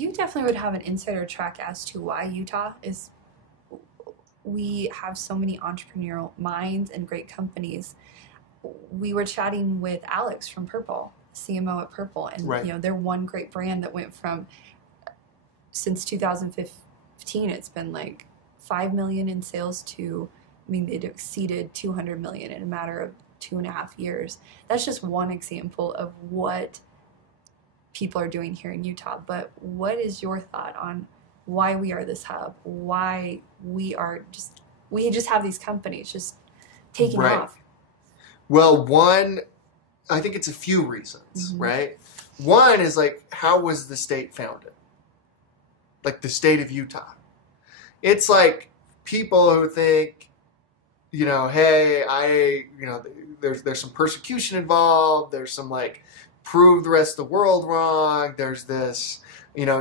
you definitely would have an insider track as to why Utah is, we have so many entrepreneurial minds and great companies. We were chatting with Alex from Purple, CMO at Purple, and Right. you know, they're one great brand that went from, since 2015, it's been like 5 million in sales to, I mean, it exceeded 200 million in a matter of 2.5 years. That's just one example of what people are doing here in Utah. But what is your thought on why we are this hub? Why we just have these companies just taking Right. off? Well, one, I think it's a few reasons, right? One is like, how was the state founded? Like the state of Utah. It's like people who think, you know, hey, there's some persecution involved. There's some like prove the rest of the world wrong. There's this,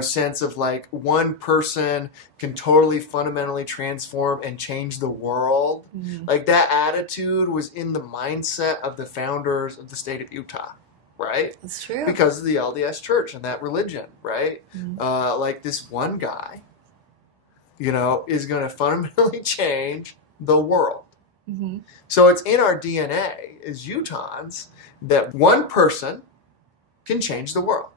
sense of like one person can totally fundamentally transform and change the world. Like that attitude was in the mindset of the founders of the state of Utah, right? That's true. Because of the LDS church and that religion, right? Like this one guy, is going to fundamentally change the world. So it's in our DNA as Utahns that one person can change the world.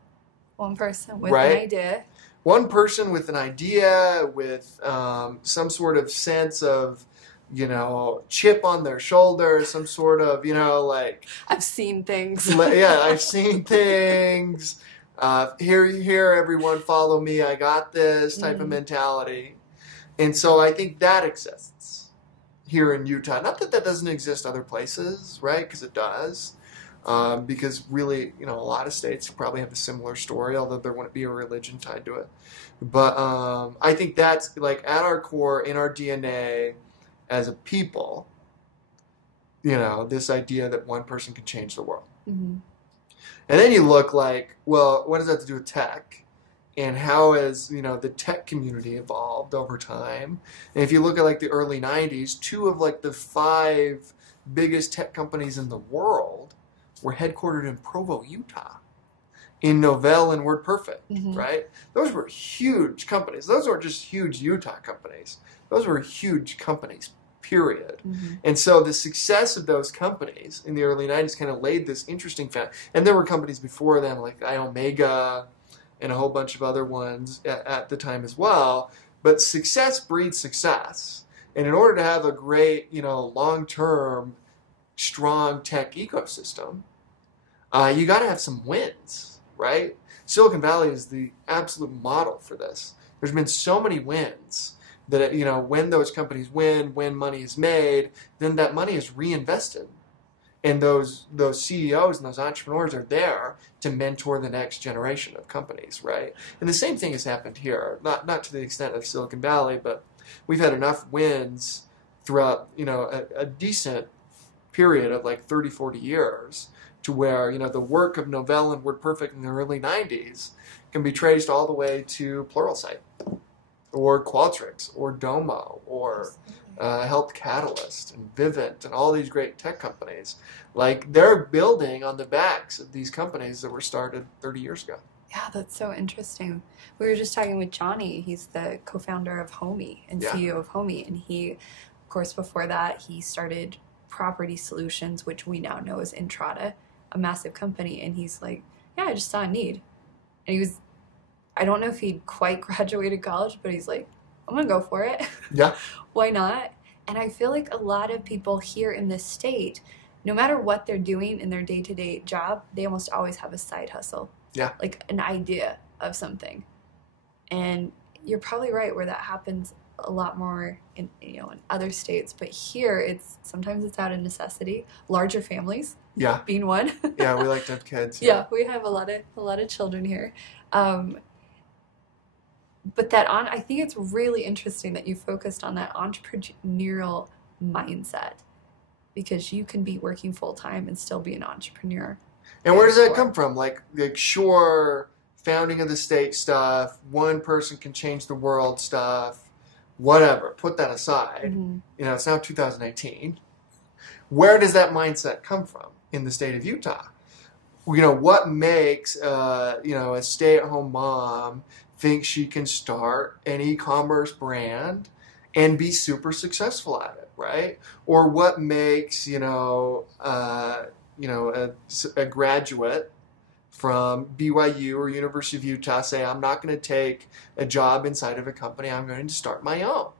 One person with right? an idea. One person with an idea, with some sort of sense of, chip on their shoulder, some sort of, like... I've seen things. Yeah, I've seen things. Here, everyone, follow me. I got this type of mentality. And so I think that exists here in Utah. Not that that doesn't exist other places, right? Because it does. Because really, a lot of states probably have a similar story, although there wouldn't be a religion tied to it. But I think that's like at our core, in our DNA as a people, this idea that one person can change the world. And then you look like, well, what does that have to do with tech? And how has, the tech community evolved over time? And if you look at like the early 90s, 2 of like the 5 biggest tech companies in the world were headquartered in Provo, Utah, in Novell and WordPerfect, right? Those were huge companies. Those weren't just huge Utah companies. Those were huge companies, period. And so the success of those companies in the early 90s kind of laid this interesting foundation. And there were companies before them like iOmega and a whole bunch of other ones at the time as well. But success breeds success. And in order to have a great, long-term, strong tech ecosystem, you got to have some wins, right? Silicon Valley is the absolute model for this. There's been so many wins that, when those companies win, when money is made, then that money is reinvested. And those CEOs and those entrepreneurs are there to mentor the next generation of companies, right? And the same thing has happened here, not to the extent of Silicon Valley, but we've had enough wins throughout, a decent period of like 30, 40 years to where, the work of Novell and WordPerfect in the early 90s can be traced all the way to Pluralsight or Qualtrics or Domo or Health Catalyst and Vivint and all these great tech companies. Like they're building on the backs of these companies that were started 30 years ago. Yeah, that's so interesting. We were just talking with Johnny. He's the co-founder of Homey and CEO of Homey. And he, of course, before that, he started Property Solutions, which we now know as Entrada, a massive company. And he's like, yeah, I just saw a need. And he was, I don't know if he'd quite graduated college, but he's like, I'm going to go for it. Yeah. Why not? And I feel like a lot of people here in this state, no matter what they're doing in their day-to-day job, they almost always have a side hustle. Yeah. Like an idea of something. And you're probably right where that happens a lot more in in other states, but here sometimes it's out of necessity. Larger families, being one. Yeah, we like to have kids. Yeah, we have a lot of children here. But I think it's really interesting that you focused on that entrepreneurial mindset, because you can be working full time and still be an entrepreneur. And where does that come from? Like sure, founding of the state stuff, one person can change the world stuff, whatever. Put that aside. It's now 2018. Where does that mindset come from in the state of Utah? what makes, a stay-at-home mom think she can start an e-commerce brand and be super successful at it, right? Or what makes, a graduate from BYU or University of Utah say, I'm not going to take a job inside of a company, I'm going to start my own.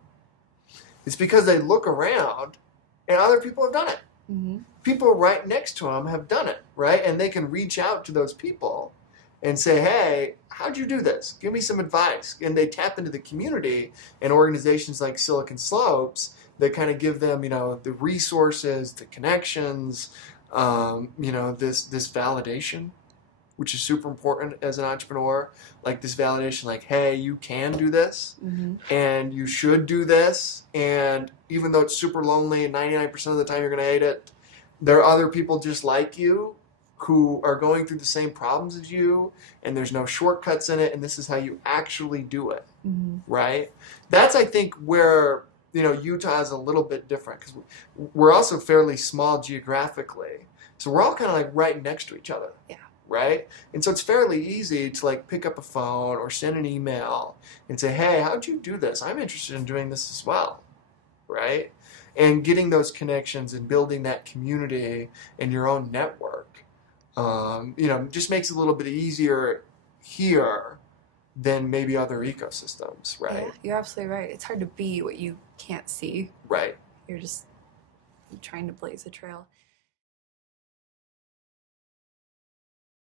It's because they look around and other people have done it. Mm-hmm. People right next to them have done it, right? And they can reach out to those people and say, hey, how'd you do this? Give me some advice. And they tap into the community and organizations like Silicon Slopes that kind of give them, the resources, the connections, this validation, which is super important as an entrepreneur. Like this validation, like, hey, you can do this, mm-hmm. and you should do this. And even though it's super lonely and 99% of the time you're going to hate it, there are other people just like you who are going through the same problems as you, and there's no shortcuts in it, and this is how you actually do it, mm-hmm. right? That's, I think, where, Utah is a little bit different, because we're also fairly small geographically. So we're all kind of like right next to each other. Yeah. Right? And so it's fairly easy to like pick up a phone or send an email and say, hey, how'd you do this? I'm interested in doing this as well. Right? And getting those connections and building that community and your own network, just makes it a little bit easier here than maybe other ecosystems, right? Yeah, you're absolutely right. It's hard to be what you can't see. Right. You're just trying to blaze a trail.